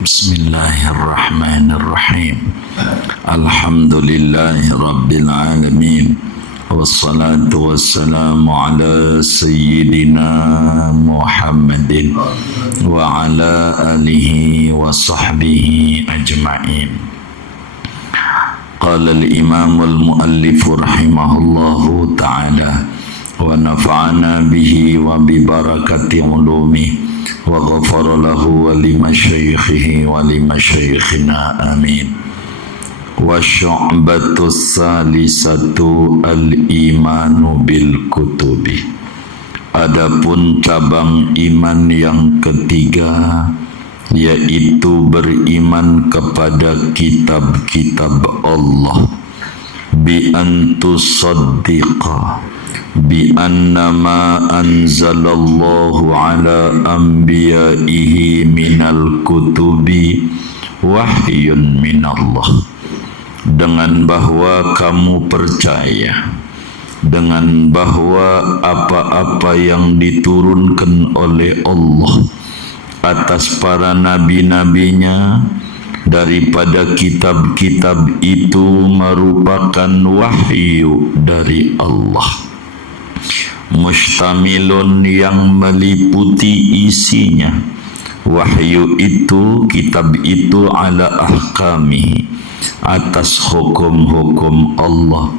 Bismillahirrahmanirrahim. Alhamdulillahi Rabbil Alamin. Wassalatu wassalamu ala Sayyidina Muhammadin wa ala alihi wa sahbihi ajma'in. Qala al-imam al-muallif rahimahullahu ta'ala wa nafa'ana bihi wa bi barakati ulumihi wa ghafara lahu wa li masyayikhihi wa li masyayikhina amin. Wa syu'batu salisatu al-imanu bil kutubi. Adapun cabang iman yang ketiga, yaitu beriman kepada kitab-kitab Allah, bi antusaddiqa bi annama anzalallahu ala anbiya'ihi minal kutubi wahyun minallah, dengan bahwa kamu percaya dengan bahwa apa-apa yang diturunkan oleh Allah atas para nabi-nabinya daripada kitab-kitab itu merupakan wahyu dari Allah, mustamilun yang meliputi isinya wahyu itu, kitab itu, ala ahkami, atas hukum-hukum Allah,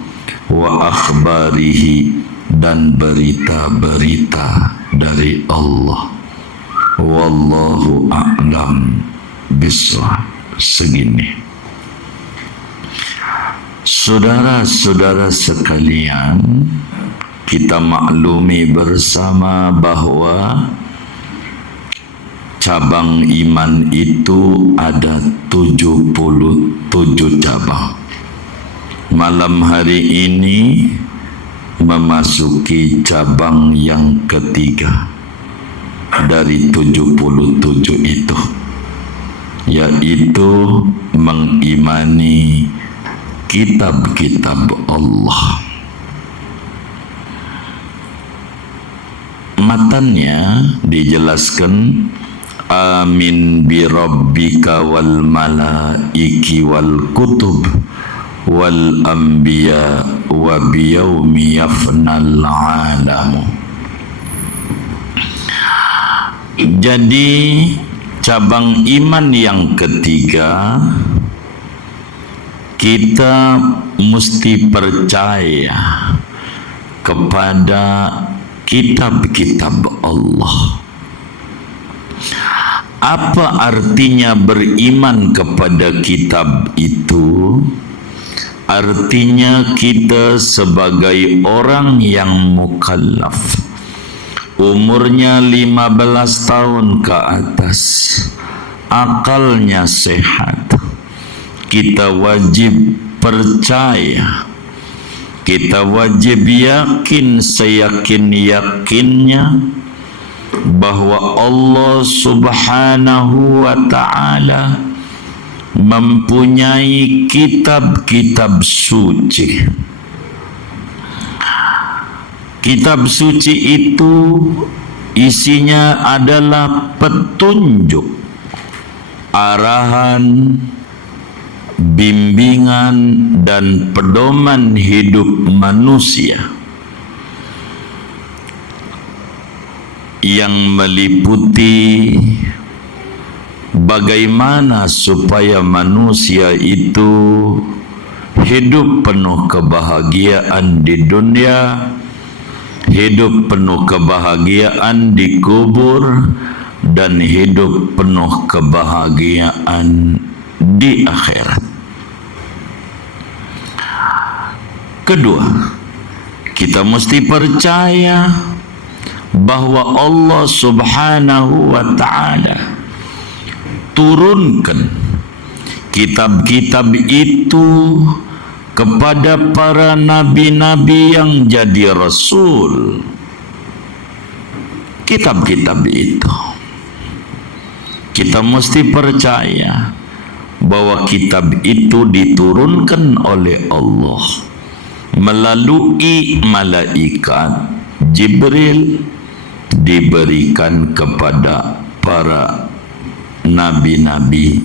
wa akhbarihi, dan berita-berita dari Allah. Wallahu a'lam bishawab. Segini, saudara-saudara sekalian, kita maklumi bersama bahwa cabang iman itu ada 77 cabang. Malam hari ini memasuki cabang yang ketiga dari 77 itu, yaitu mengimani kitab-kitab Allah. Matannya dijelaskan, amin bi rabbika wal malaiki wal kutub wal anbiya wa bi yaumi yafnal alamu. Jadi cabang iman yang ketiga, kita mesti percaya kepada kitab-kitab Allah. Apa artinya beriman kepada kitab itu? Artinya kita sebagai orang yang mukallaf, umurnya 15 tahun ke atas, akalnya sehat, kita wajib percaya, kita wajib yakin seyakin-yakinnya bahwa Allah Subhanahu wa ta'ala mempunyai kitab-kitab suci. Kitab suci itu isinya adalah petunjuk, arahan, bimbingan, dan pedoman hidup manusia yang meliputi bagaimana supaya manusia itu hidup penuh kebahagiaan di dunia, hidup penuh kebahagiaan di kubur, dan hidup penuh kebahagiaan di akhirat. Kedua, kita mesti percaya bahwa Allah Subhanahu wa ta'ala turunkan kitab-kitab itu kepada para nabi-nabi yang jadi rasul. Kitab-kitab itu kita mesti percaya bahwa kitab itu diturunkan oleh Allah melalui malaikat Jibril, diberikan kepada para nabi-nabi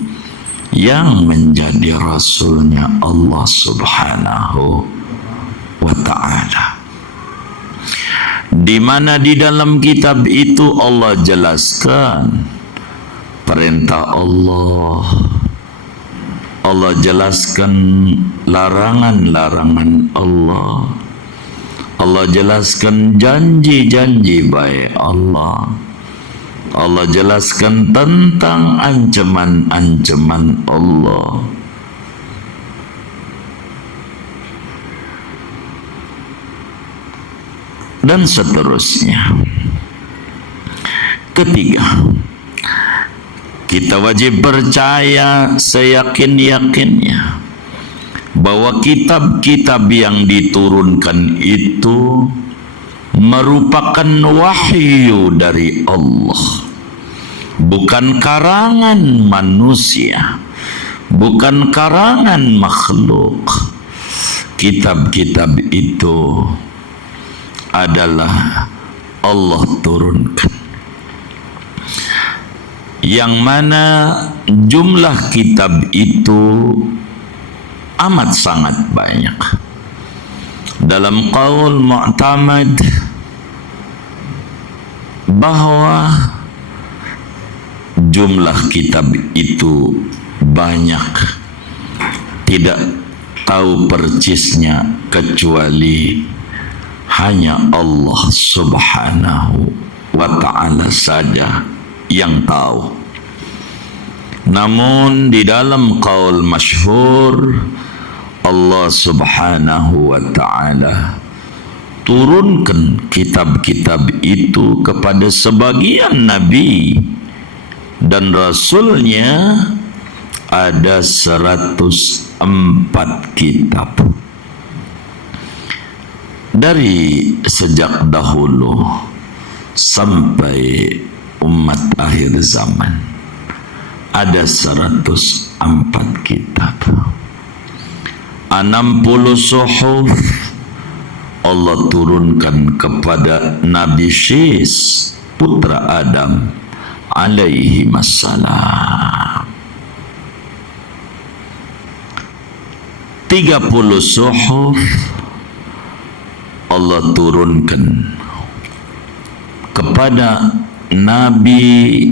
yang menjadi rasulnya Allah Subhanahu wa ta'ala. Di mana di dalam kitab itu Allah jelaskan perintah Allah. Allah jelaskan larangan-larangan Allah. Allah jelaskan janji-janji baik Allah. Allah jelaskan tentang ancaman-ancaman Allah. Dan seterusnya. Ketiga, kita wajib percaya seyakin-yakinnya bahwa kitab-kitab yang diturunkan itu merupakan wahyu dari Allah, bukan karangan manusia, bukan karangan makhluk. Kitab-kitab itu adalah Allah turunkan, yang mana jumlah kitab itu amat sangat banyak. Dalam qaul mu'tamad bahwa jumlah kitab itu banyak, tidak tahu persisnya kecuali hanya Allah Subhanahu wa ta'ala saja yang tahu. Namun di dalam qaul masyhur, Allah Subhanahu wa ta'ala turunkan kitab-kitab itu kepada sebagian nabi dan rasulnya ada 104 kitab. Dari sejak dahulu sampai umat akhir zaman ada 104 kitab. 60 suhuf Allah turunkan kepada Nabi Syis putra Adam alaihi wassalam. 30 suhuf Allah turunkan kepada Nabi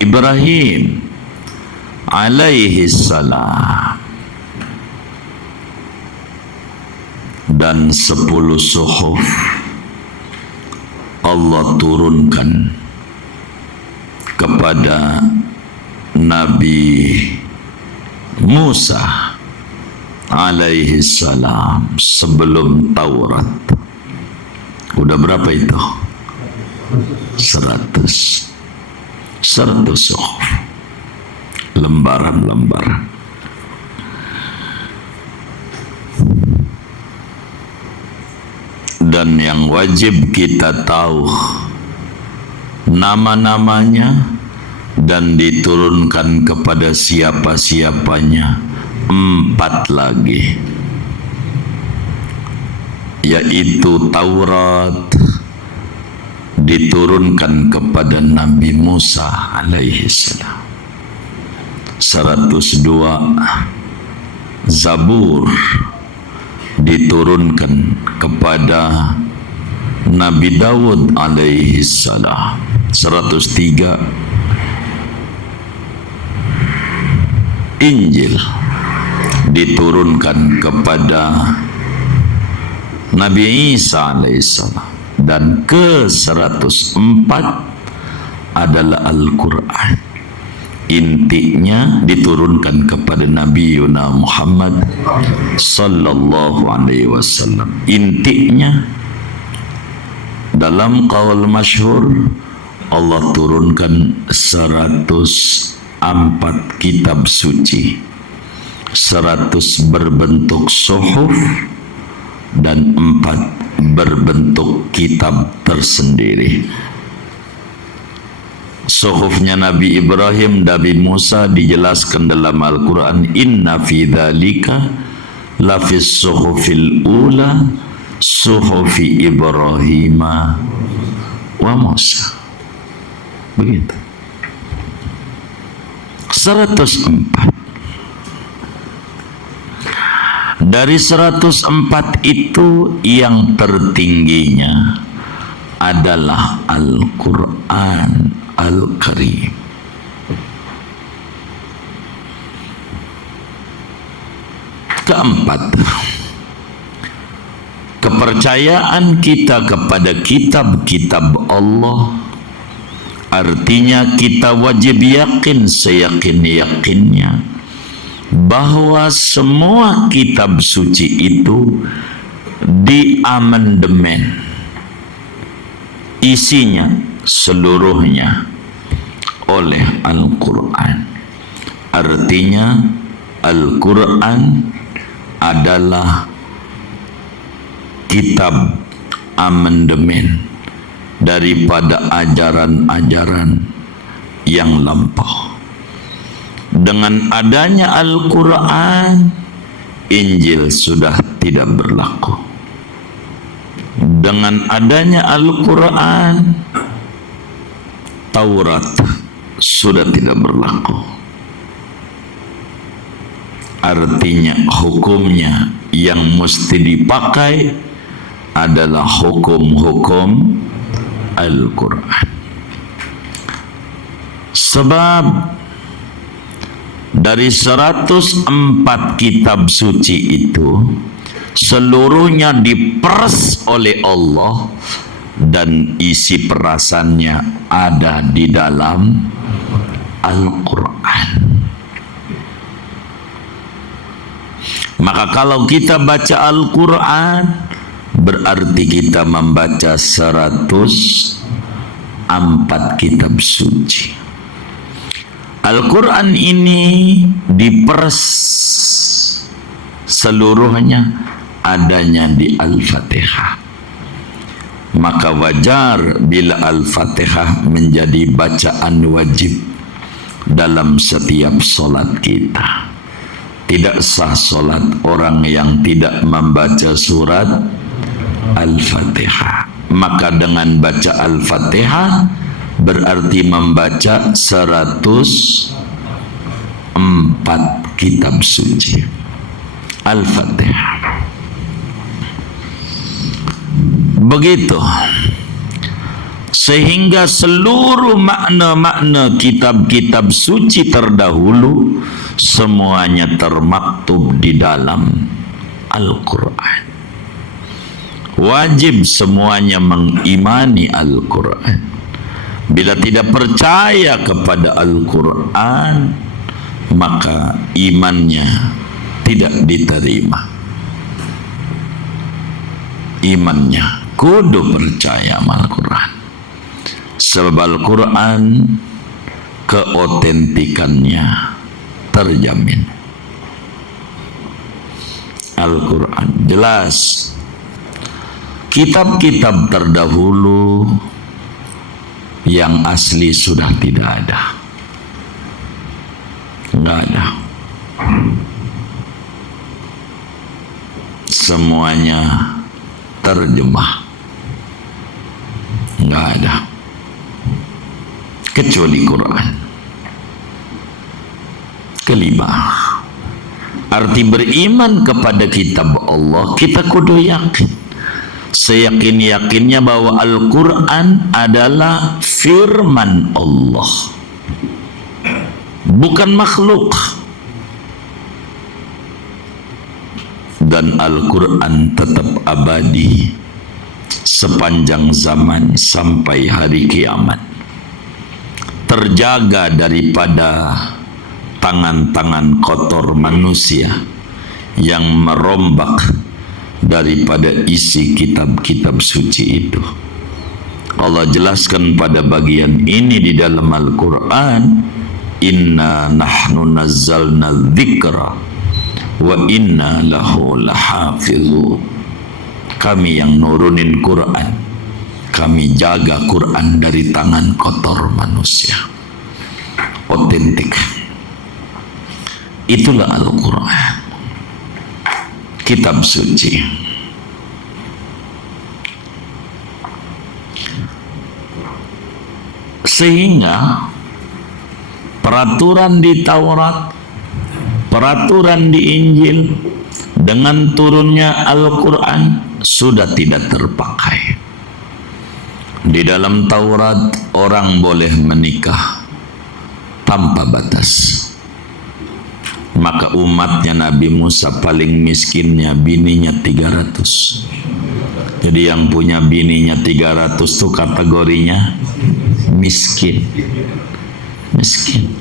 Ibrahim alaihi salam, dan 10 suhuf Allah turunkan kepada Nabi Musa alaihi salam sebelum Taurat. Udah berapa itu? 100 suhuf, lembaran-lembaran. Dan yang wajib kita tahu nama-namanya dan diturunkan kepada siapa-siapanya 4 lagi, yaitu Taurat diturunkan kepada Nabi Musa alaihi salam, 102 Zabur diturunkan kepada Nabi Dawud alaihi salam, 103 Injil diturunkan kepada Nabi Isa alaihissalam, dan ke-104 adalah Al-Quran. Intinya diturunkan kepada Nabi Yuna Muhammad sallallahu alaihi wasallam. Intinya dalam qaul masyhur Allah turunkan 104 kitab suci, 100 berbentuk suhuf dan 4 berbentuk kitab tersendiri. Suhufnya Nabi Ibrahim, Nabi Musa dijelaskan dalam Al-Quran, inna fi dzalika lafis suhufil ula suhufi Ibrahim wa Musa. Begitu. 104. Dari 104 itu yang tertingginya adalah Al-Quran Al-Karim. Keempat, kepercayaan kita kepada kitab-kitab Allah, artinya kita wajib yakin seyakin-yakinnya bahwa semua kitab suci itu diamandemen, isinya seluruhnya oleh Al-Quran. Artinya Al-Quran adalah kitab amandemen daripada ajaran-ajaran yang lampau. Dengan adanya Al-Quran, Injil sudah tidak berlaku. Dengan adanya Al-Quran, Taurat sudah tidak berlaku. Artinya hukumnya yang mesti dipakai adalah hukum-hukum Al-Quran. Sebab dari 104 kitab suci itu seluruhnya diperas oleh Allah dan isi perasannya ada di dalam Al-Quran. Maka kalau kita baca Al-Quran, berarti kita membaca 104 kitab suci. Al-Quran ini diperas seluruhnya adanya di Al-Fatihah. Maka wajar bila Al-Fatihah menjadi bacaan wajib dalam setiap solat kita. Tidak sah solat orang yang tidak membaca surat Al-Fatihah. Maka dengan baca Al-Fatihah berarti membaca 104 kitab suci. Al-Fatihah. Begitu. Sehingga seluruh makna-makna kitab-kitab suci terdahulu semuanya termaktub di dalam Al-Quran. Wajib semuanya mengimani Al-Quran. Bila tidak percaya kepada Al-Quran, maka imannya tidak diterima. Imannya kudu percaya sama Al-Quran. Sebab Al-Quran keotentikannya terjamin. Al-Quran jelas. Kitab-kitab terdahulu yang asli sudah tidak ada. Enggak ada. Semuanya terjemah. Enggak ada. Kecuali Quran. Kelima, arti beriman kepada kitab Allah, kita kudu yakin seyakin-yakinnya bahwa Al-Quran adalah firman Allah, bukan makhluk. Dan Al-Quran tetap abadi sepanjang zaman sampai hari kiamat, terjaga daripada tangan-tangan kotor manusia yang merombak daripada isi kitab-kitab suci itu. Allah jelaskan pada bagian ini di dalam Al-Quran, inna nahnu nazzalna dzikra wa inna lahu lahafizun. Kami yang nurunin Quran, kami jaga Quran dari tangan kotor manusia. Otentik. Itulah Al-Quran, kitab suci. Sehingga peraturan di Taurat, peraturan di Injil, dengan turunnya Al-Quran sudah tidak terpakai. Di dalam Taurat orang boleh menikah tanpa batas. Maka umatnya Nabi Musa paling miskinnya bininya 300. Jadi yang punya bininya 300 itu kategorinya miskin. Miskin.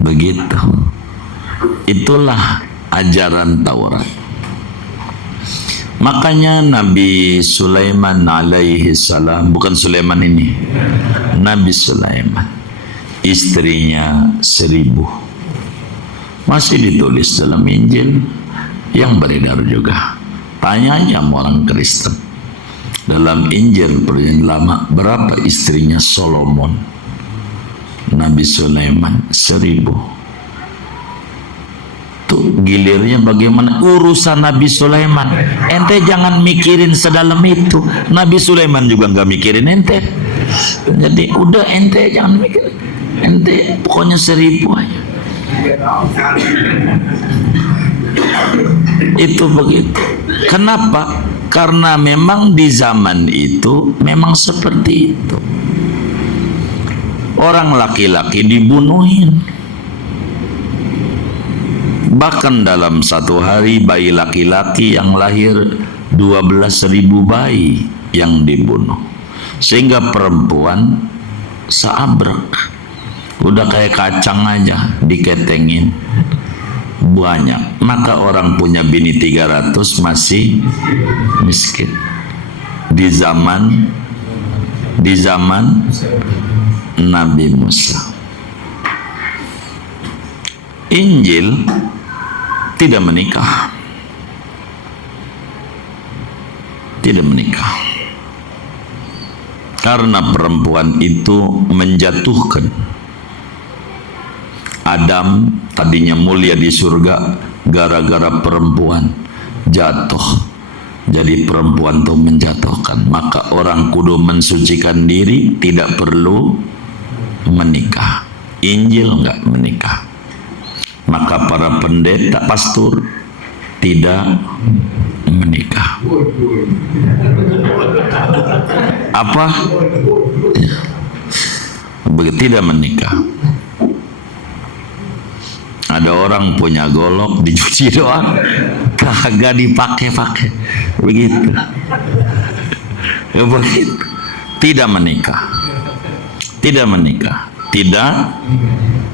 Begitu. Itulah ajaran Taurat. Makanya Nabi Sulaiman alaihi salam, bukan Sulaiman ini, Nabi Sulaiman, istrinya 1000. Masih ditulis dalam Injil yang beredar juga. Tanya aja sama orang Kristen. Dalam Injil Perjanjian Lama, berapa istrinya Solomon? Nabi Sulaiman 1000. Tuh gilirnya bagaimana urusan Nabi Sulaiman. Ente jangan mikirin sedalam itu. Nabi Sulaiman juga nggak mikirin ente. Jadi udah ente jangan mikirin. Ente pokoknya 1000 aja. Itu begitu. Kenapa? Karena memang di zaman itu memang seperti itu. Orang laki-laki dibunuhin. Bahkan dalam satu hari bayi laki-laki yang lahir 12.000 bayi yang dibunuh. Sehingga perempuan seabrek. Udah kayak kacang aja diketengin. Banyak. Maka orang punya bini 300 masih miskin. Di zaman Nabi Musa. Injil tidak menikah. Tidak menikah. Karena perempuan itu menjatuhkan. Adam tadinya mulia di surga, gara-gara perempuan jatuh. Jadi perempuan itu menjatuhkan. Maka orang kudu mensucikan diri, tidak perlu menikah. Injil enggak menikah. Maka para pendeta, pastor tidak menikah. Apa? Begitu, tidak menikah. Ada orang punya golok dicuci doang, kagak dipakai-pakai, begitu. Begitu. Tidak menikah, tidak menikah, tidak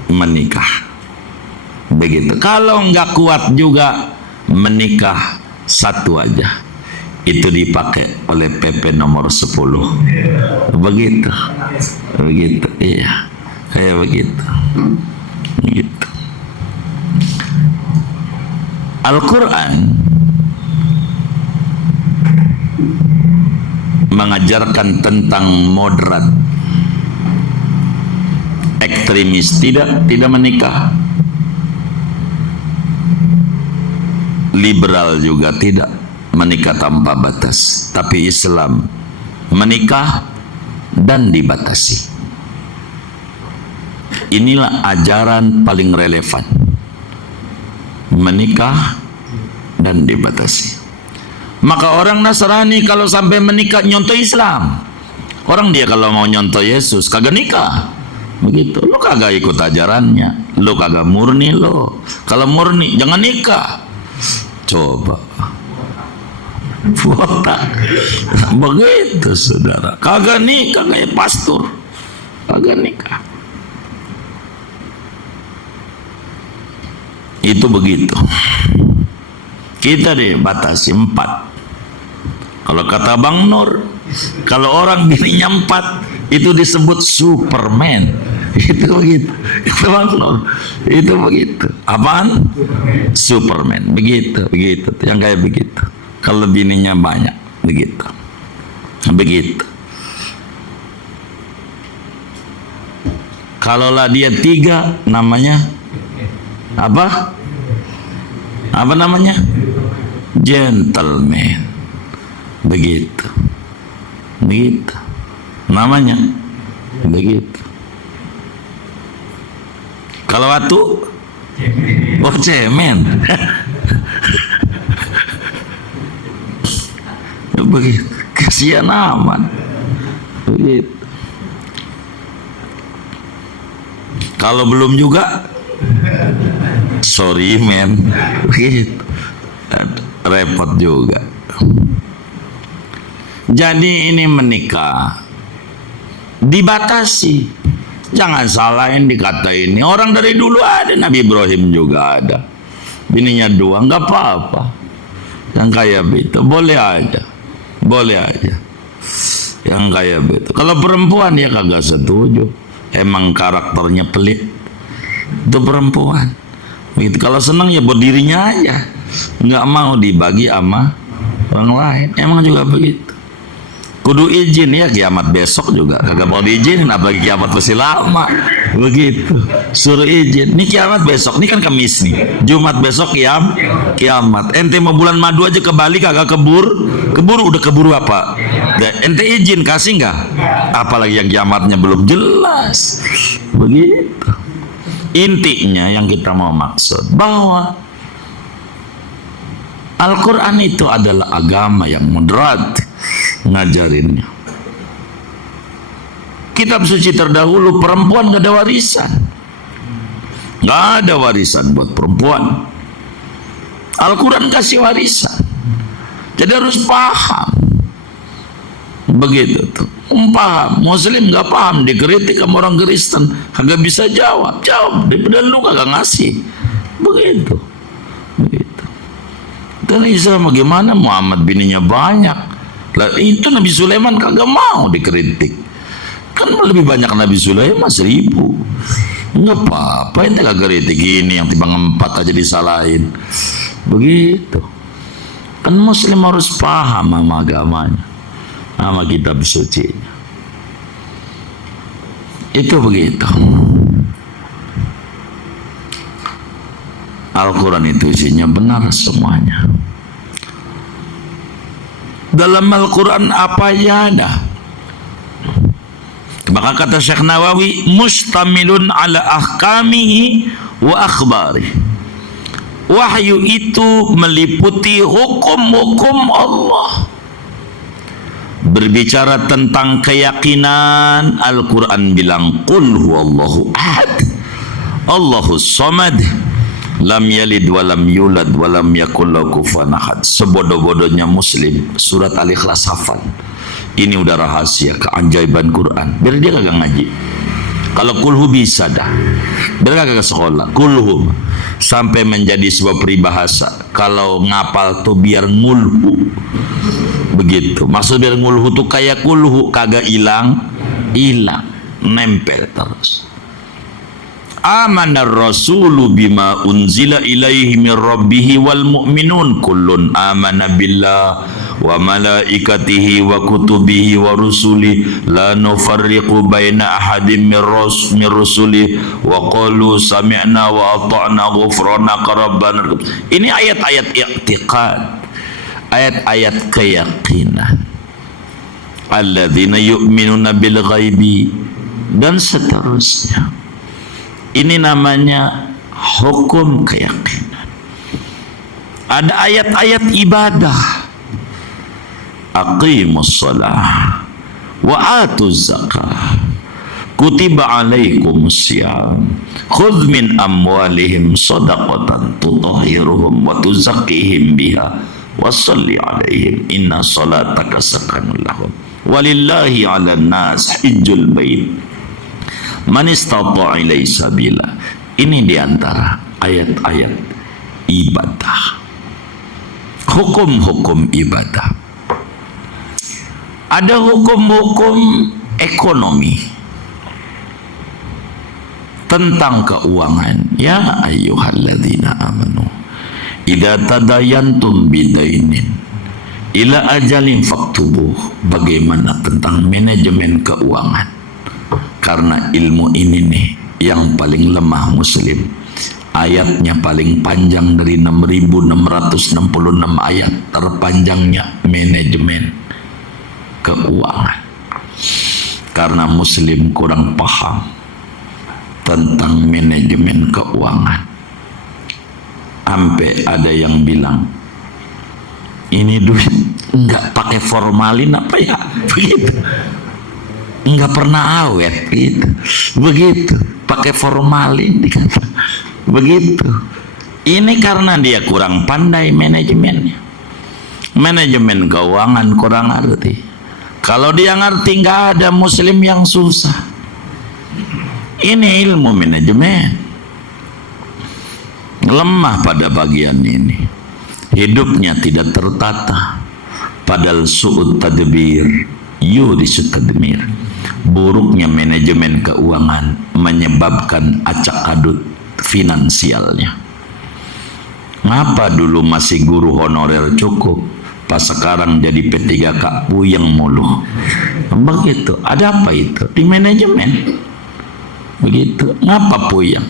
menikah. Begitu. Kalau nggak kuat juga menikah satu aja, itu dipakai oleh PP nomor 10. Begitu, begitu, iya, kayak begitu, begitu. Al-Quran mengajarkan tentang moderat, ekstremis, tidak menikah, liberal juga tidak menikah tanpa batas, tapi Islam menikah dan dibatasi. Inilah ajaran paling relevan, menikah dan dibatasi. Maka orang Nasrani kalau sampai menikah nyontoh Islam. Orang dia kalau mau nyontoh Yesus kagak nikah. Begitu. Lo kagak ikut ajarannya. Lo kagak murni lo. Kalau murni jangan nikah. Coba. Botak. Begitu saudara. Kagak nikah kayak pastor. Kagak nikah. Itu begitu. Kita dibatasi 4. Kalau kata Bang Nur, kalau orang bininya 4 itu disebut Superman. Itu begitu. Itu Bang Nur. Itu begitu. Apaan? Superman. Begitu, begitu. Yang kayak begitu. Kalau bininya banyak, begitu. Begitu. Kalaulah dia 3, namanya apa? Apa namanya? Gentleman. Begitu. Begitu. Namanya begitu. Kalau watu, oh cemen. Begitu, kasihan aman. Begitu. Kalau belum juga, sorry men, begitu. Repot juga. Jadi ini menikah dibatasi, jangan salahin dikata ini. Orang dari dulu ada, Nabi Ibrahim juga ada, bininya 2, nggak apa-apa. Yang kayak begitu boleh aja, boleh aja. Yang kayak begitu. Kalau perempuan ya kagak setuju, emang karakternya pelit, itu perempuan. Begitu. Kalau senang ya buat dirinya aja, nggak mau dibagi sama orang lain. Emang juga begitu. Kudu izin ya, kiamat besok juga kagak mau diizinin, apalagi kiamat masih lama. Begitu, suruh izin. Ini kiamat besok, ini kan Kamis nih, Jumat besok kiamat. Ente mau bulan madu aja ke Bali kagak keburu udah keburu apa? Ente izin kasih nggak? Apalagi yang kiamatnya belum jelas. Begitu. Intinya yang kita mau maksud bahwa Al-Quran itu adalah agama yang moderat ngajarinnya. Kitab suci terdahulu perempuan gak ada warisan, gak ada warisan buat perempuan. Al-Quran kasih warisan, jadi harus paham. Begitu tuh, paham. Muslim gak paham, dikritik sama orang Kristen, kagak bisa jawab daripada lu kagak ngasih. Begitu. Dan Islam bagaimana? Muhammad bininya banyak. Lah itu Nabi Sulaiman kagak mau dikritik. Kan lebih banyak Nabi Sulaiman 1000. Nggak apa-apa ente kagak kritik ini yang timbang 4 aja disalahin. Begitu. Kan Muslim harus paham sama agamanya, sama kitab sucinya. Itu begitu. Al-Quran itu isinya benar semuanya. Dalam Al-Quran apa aja ada. Maka kata Syekh Nawawi, mustamilun ala ahkamihi wa akhbari. Wahyu itu meliputi hukum-hukum Allah. Berbicara tentang keyakinan, Al-Quran bilang qul huwallahu ahad, Allahus samad, lam yalid walam yulad walam yakul lahu kufuwan ahad. Sebodoh-bodohnya Muslim surat Al-Ikhlas hafal. Ini udah rahasia keajaiban Quran. Biar dia kagak ngaji. Kalau kulhu bisa dah, biar kagak ke sekolah. Kulhu sampai menjadi sebuah peribahasa. Kalau ngapal tuh biar ngulhu. Begitu. Maksud biar ngulhu tuh kayak kulhu, kagak hilang, nempel terus. Amanar rasulu bima unzila ilaihi min rabbih wal mu'minun kullun amana billah wa malaikatihi wa kutubihi wa rusuli la nufarriqu baina ahadin min rusuli wa qalu sami'na wa ata'na ghufranaka rabbana. Ini ayat-ayat i'tiqad, ayat-ayat keyakinan. Alladzina yu'minuna bil ghaibi, dan seterusnya. Ini namanya hukum keyakinan. Ada ayat-ayat ibadah. Aqimus shalah wa atuz zakah. Kutiba alaikumus syiyam. Khudh min amwalihim shadaqatan tutahhiruhum wa tuzakkihim biha wa shalli alaihim inna salataka sakanun lahum. Walillahi 'alan nas hajjul bait man istata'a ilaihi sabila. Ini diantara ayat-ayat ibadah, hukum-hukum ibadah. Ada hukum-hukum ekonomi tentang keuangan. Ya ayyuhalladzina amanu idza tadayantum bidainin ila ajalin faktubuh. Bagaimana tentang manajemen keuangan? Karena ilmu ini nih yang paling lemah Muslim. Ayatnya paling panjang dari 6.666 ayat, terpanjangnya manajemen keuangan. Karena Muslim kurang paham tentang manajemen keuangan. Sampai ada yang bilang, ini duit nggak pakai formalin apa ya? Begitu. Nggak pernah awet gitu. Begitu. Pakai formalin dikata. Begitu. Ini karena dia kurang pandai manajemennya. Manajemen keuangan kurang ngerti. Kalau dia ngerti, nggak ada muslim yang susah. Ini ilmu manajemen. Lemah pada bagian ini. Hidupnya tidak tertata. Padahal su'ud tadbir yurisut tadmir. Buruknya manajemen keuangan menyebabkan acak-adut finansialnya. Ngapa dulu masih guru honorer cukup, pas sekarang jadi P3K puyeng mulu? Begitu. Ada apa itu? Di manajemen. Begitu. Ngapa puyeng?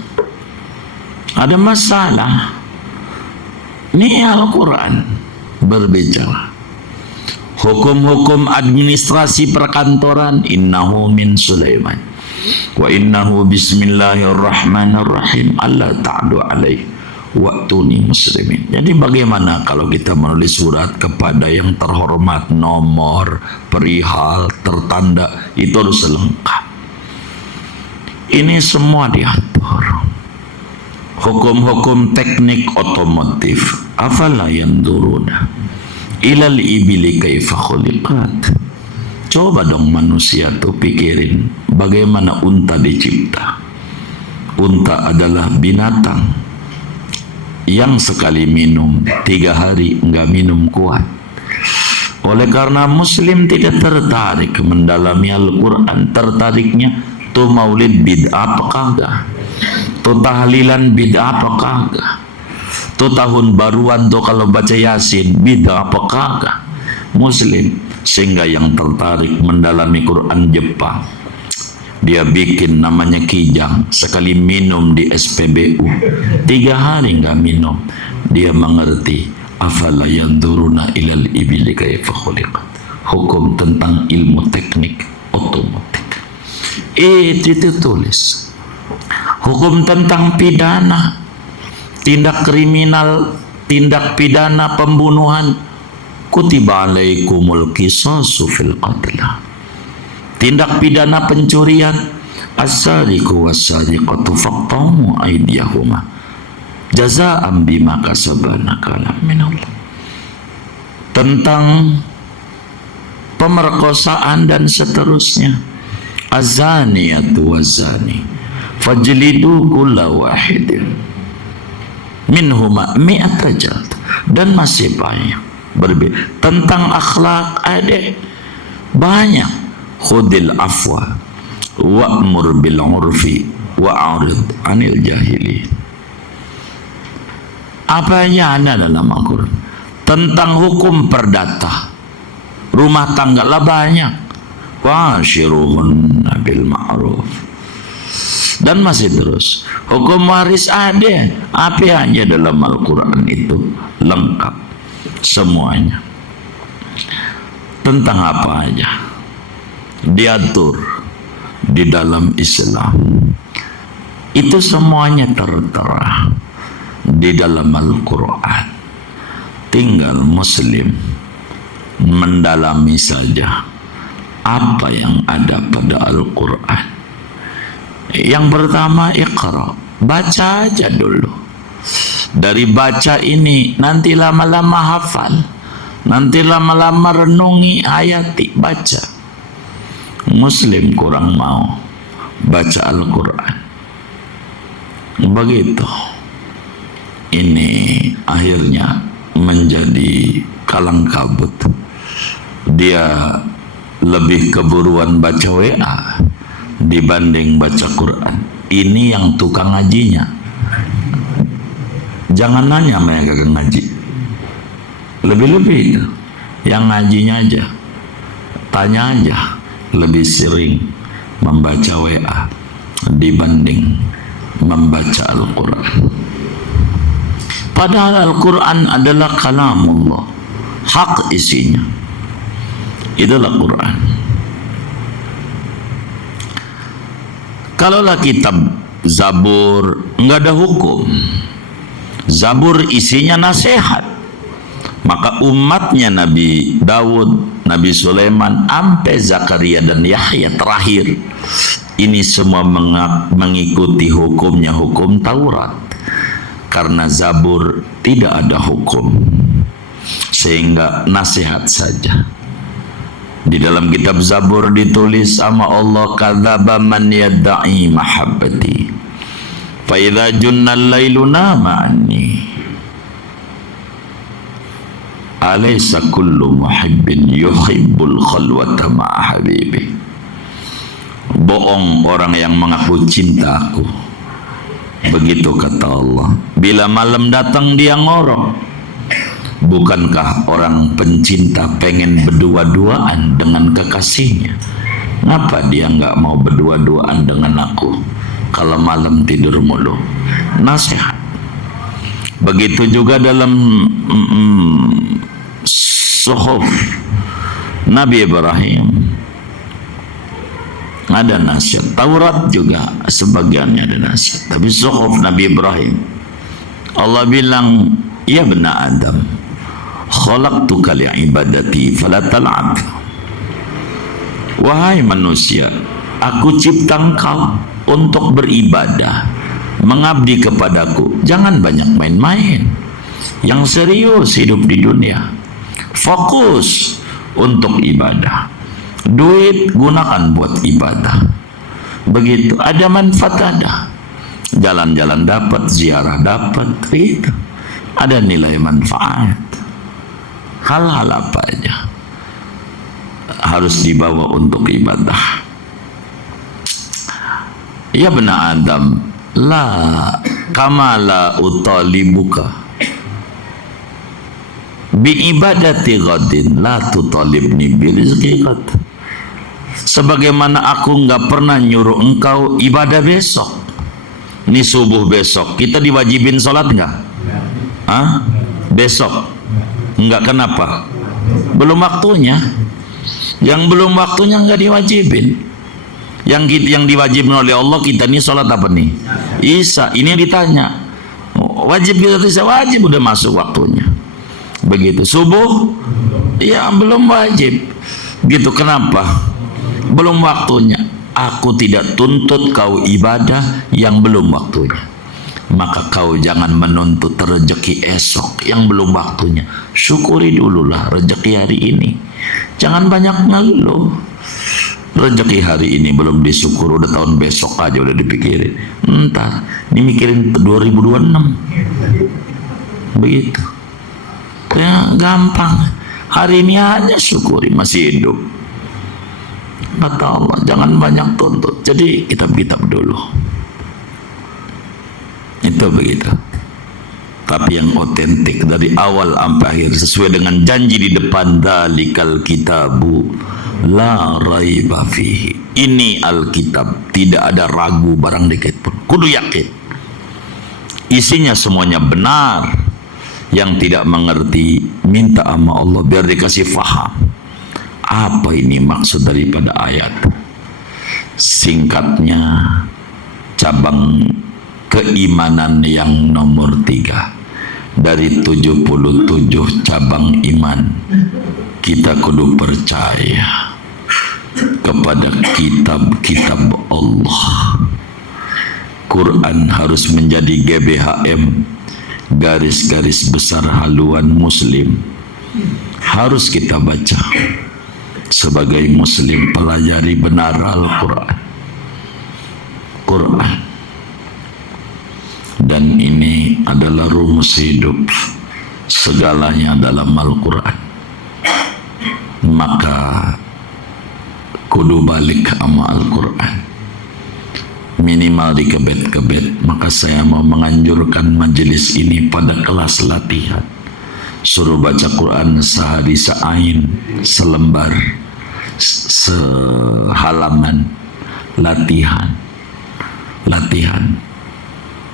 Ada masalah. Ini Al-Quran berbicara. Hukum-hukum administrasi perkantoran, innahu min Sulaiman wa innahu bismillahirrahmanirrahim alla ta'du alaih wa'tuni muslimin. Jadi bagaimana kalau kita menulis surat kepada yang terhormat, nomor, perihal, tertanda, itu harus lengkap. Ini semua diatur. Hukum-hukum teknik otomotif, afala yanzuruna ilal ibili kaifa khuliqat. Coba dong manusia tuh pikirin bagaimana unta dicipta. Unta adalah binatang yang sekali minum 3 hari enggak minum kuat. Oleh karena muslim tidak tertarik mendalami Al-Quran, tertariknya tuh maulid bid'ah apa kagak, tuh tahlilan bid'ah apa kagak, tuh tahun baruan tuh kalau baca Yasin bid'ah apa kagak. Muslim. Sehingga yang tertarik mendalami Quran Jepang, dia bikin namanya kijang, sekali minum di SPBU 3 hari nggak minum, dia mengerti afala yanzuruna ilal ibili kaifa khuliqat. Hukum tentang ilmu teknik otomotif itu tulis. Hukum tentang pidana, tindak kriminal, tindak pidana pembunuhan, kutiba alaikumul qisasu fil qatla. Tindak pidana pencurian, as-sariqu was-sariqatu faqtamu aydiyahuma jazaa'an bima kasabana kalam minallah. Tentang pemerkosaan dan seterusnya, azaniyatu wazani fajlidu kulla wahidin minhuma mi'ata jald. Dan masih banyak tentang akhlak ada banyak. Khudil afwa wa'mur bil urfi wa'arid anil jahili. Apa yang ada dalam Al-Quran tentang hukum perdata rumah tangga lah banyak. Washiruhun bil ma'ruf. Dan masih terus hukum waris ada. Apa aja dalam Al-Quran itu lengkap semuanya. Tentang apa aja diatur di dalam Islam, itu semuanya tertera di dalam Al-Quran. Tinggal muslim mendalami saja apa yang ada pada Al-Quran. Yang pertama, Iqra, baca aja dulu. Dari baca ini nanti lama-lama hafal, nanti lama-lama renungi, hayati, baca. Muslim kurang mau baca Al-Quran. Begitu. Ini akhirnya menjadi kalang kabut. Dia lebih keburuan baca WA dibanding baca Quran. Ini yang tukang ngajinya. Jangan nanya sama yang kagak ngaji. Lebih-lebih itu yang ngajinya aja, tanya aja, lebih sering membaca WA dibanding membaca Al-Quran. Padahal Al-Quran adalah kalamullah, hak isinya. Itulah Quran. Kalaulah kita Zabur nggak ada hukum. Zabur isinya nasihat. Maka umatnya Nabi Daud, Nabi Sulaiman, sampai Zakaria dan Yahya terakhir, ini semua mengikuti hukumnya hukum Taurat. Karena Zabur tidak ada hukum, sehingga nasihat saja. Di dalam kitab Zabur ditulis sama Allah, kadzaba man yadda'i mahabbati fa idza junna al-lailu nama anni alaysa kullu muhibbin yuhibbul khalwata ma'a habibi. Bohong orang yang mengaku cinta aku. Begitu kata Allah. Bila malam datang dia ngorok. Bukankah orang pencinta pengen berdua-duaan dengan kekasihnya? Ngapa dia nggak mau berdua-duaan dengan aku kalau malam tidur mulu? Nasihat. Begitu juga dalam Suhuf Nabi Ibrahim ada nasihat. Taurat juga sebagiannya ada nasihat, tapi Suhuf Nabi Ibrahim Allah bilang, ya bena Adam, khalaqtuka li'ibadati fala tal'ab. Wahai manusia, aku cipta engkau untuk beribadah, mengabdi kepadaku. Jangan banyak main-main. Yang serius hidup di dunia. Fokus untuk ibadah. Duit gunakan buat ibadah. Begitu. Ada manfaat ada. Jalan-jalan dapat, ziarah dapat, itu. Ada nilai manfaat. Hal-hal apa aja harus dibawa untuk ibadah. Ya bena Adam, la kamala utalibuka bi ibadati ghadin la tutalibni bi rizqi ghad. Sebagaimana aku nggak pernah nyuruh engkau ibadah besok. Ini subuh besok kita diwajibin sholat nggak? Hah? Besok nggak, kenapa? Belum waktunya. Yang belum waktunya nggak diwajibin. Yang diwajibin oleh Allah kita nih sholat apa nih? Isya. Ini ditanya. Wajib kita tuh wajib, udah masuk waktunya. Begitu. Subuh ya belum wajib. Gitu. Kenapa? Belum waktunya. Aku tidak tuntut kau ibadah yang belum waktunya. Maka kau jangan menuntut rezeki esok yang belum waktunya. Syukuri dululah rezeki hari ini. Jangan banyak ngeluh. Rezeki hari ini belum disyukur, udah tahun besok aja udah dipikirin. Entar ini mikirin 2026. Begitu. Ya gampang. Hari ini aja syukuri masih hidup. Kata Allah, jangan banyak tuntut. Jadi kitab-kitab dulu. Itu begitu. Tapi yang otentik dari awal sampai akhir sesuai dengan janji di depan, dalikal kitabu la raiba fihi. Ini Alkitab, tidak ada ragu barang dikit pun. Kudu yakin. Isinya semuanya benar. Yang tidak mengerti minta sama Allah biar dikasih faham. Apa ini maksud daripada ayat? Singkatnya, cabang keimanan yang nomor 3 dari 77 cabang iman, kita kudu percaya kepada kitab-kitab Allah. Quran harus menjadi GBHM, garis-garis besar haluan muslim. Harus kita baca. Sebagai muslim, pelajari benar Al-Quran. Dan ini adalah rumus hidup. Segalanya dalam Al-Quran. Maka kudu balik sama Al-Quran. Minimal dikebet-kebet. Maka saya mau menganjurkan majelis ini pada kelas latihan. Suruh baca Quran sehari seain, selembar, sehalaman. Latihan.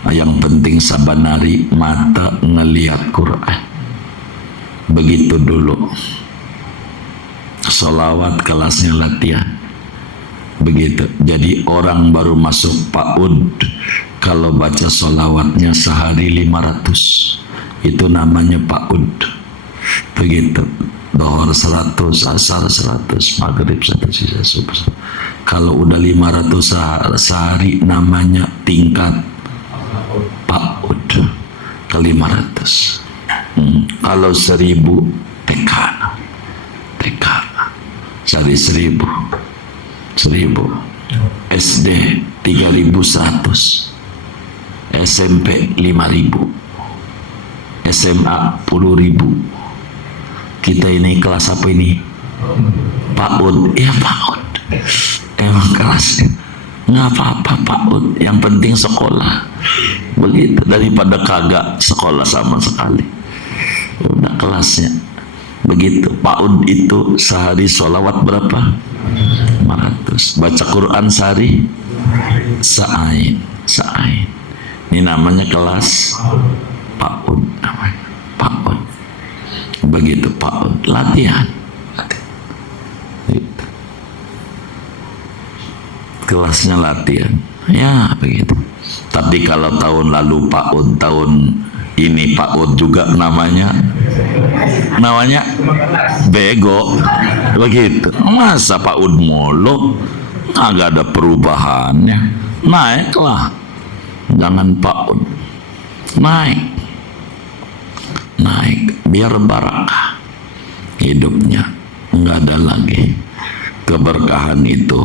Yang penting sabanari mata ngelihat Quran. Begitu dulu. Sholawat kelasnya latihan. Begitu. Jadi orang baru masuk PAUD kalau baca sholawatnya sehari 500, itu namanya PAUD. Begitu. Dohor 100, asar 100, maghrib 100, sisa subuh. Kalau udah 500 sehari namanya tingkat PAUD ke 500. Kalau 1000 TK. Cari 1000. SD 3100, SMP 5000, SMA 10.000. Kita ini kelas apa ini? PAUD. Ya PAUD. Emang kelasnya nggak apa-apa PAUD. Yang penting sekolah. Begitu, daripada kagak sekolah sama sekali. Udah kelasnya. Begitu. PAUD itu sehari sholawat berapa? 500. Baca Quran sehari sa'ain. Ini namanya kelas PAUD, namanya PAUD. Begitu PAUD, latihan. Gitu. Kelasnya latihan. Ya begitu. Tapi kalau tahun lalu PAUD, tahun ini PAUD juga namanya bego. Begitu. Masa PAUD mulu, agak ada perubahannya. Naiklah, jangan PAUD, naik biar barakah hidupnya. Nggak ada lagi. Keberkahan itu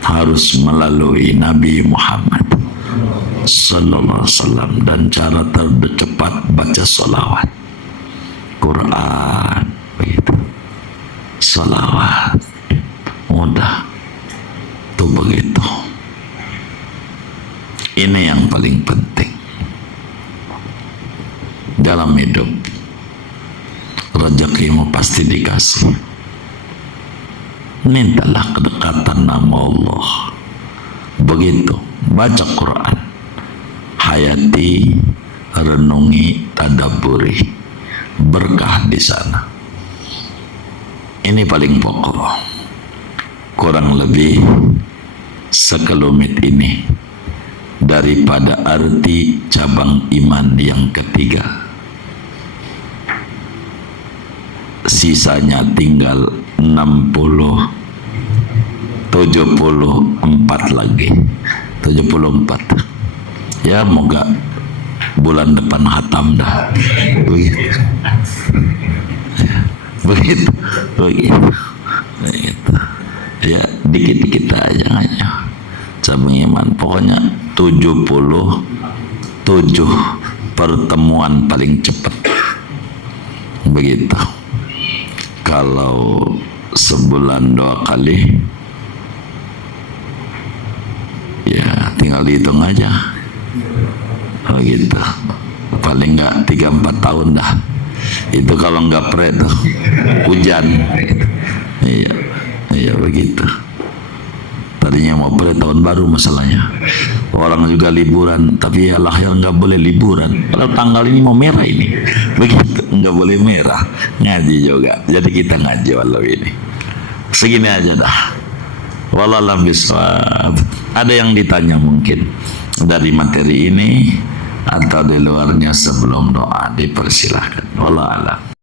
harus melalui Nabi Muhammad sallallahu alaihi wasallam, dan cara tercepat baca sholawat Quran. Begitu. Sholawat mudah tuh, begitu. Ini yang paling penting dalam hidup. Rezekimu pasti dikasih. Mintalah kedekatan nama Allah. Begitu. Baca Quran, hayati, renungi, tadabburi, berkah di sana. Ini paling pokok. Kurang lebih sekelumit ini daripada arti cabang iman yang ketiga. Sisanya tinggal 74 lagi. 74. Ya, moga bulan depan hatam dah. Begitu. Ya, dikit-dikit aja cabang iman. Pokoknya 77 pertemuan paling cepat. Begitu. Kalau sebulan 2 kali, ya tinggal dihitung aja. Begitu. Paling enggak 3-4 tahun dah. Itu kalau enggak tuh hujan. Iya begitu. Tadinya mau tahun baru masalahnya. Orang juga liburan, tapi ya lahir nggak boleh liburan. Kalau tanggal ini mau merah ini, begitu nggak boleh merah. Ngaji juga, jadi kita ngaji walau ini. Segini aja dah. Wallahualam bishawab. Ada yang ditanya mungkin dari materi ini atau di luarnya sebelum doa, dipersilahkan. Wallahualam.